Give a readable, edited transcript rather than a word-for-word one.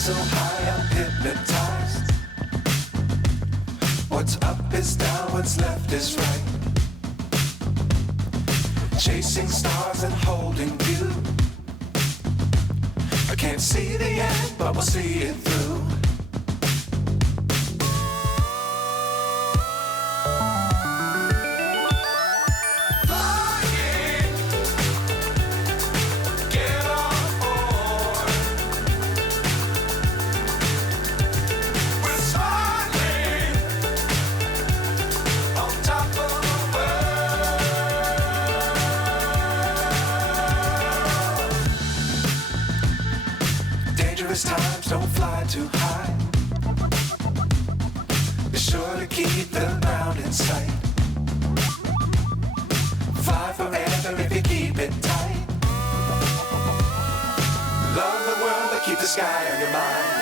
so high I'm hypnotized. What's up is down, what's left is right. Chasing stars and holding you. I can't see the end, but we'll see it through. Dangerous times, don't fly too high. Be sure to keep the ground in sight. Fly forever if you keep it tight. Love the world, but keep the sky on your mind.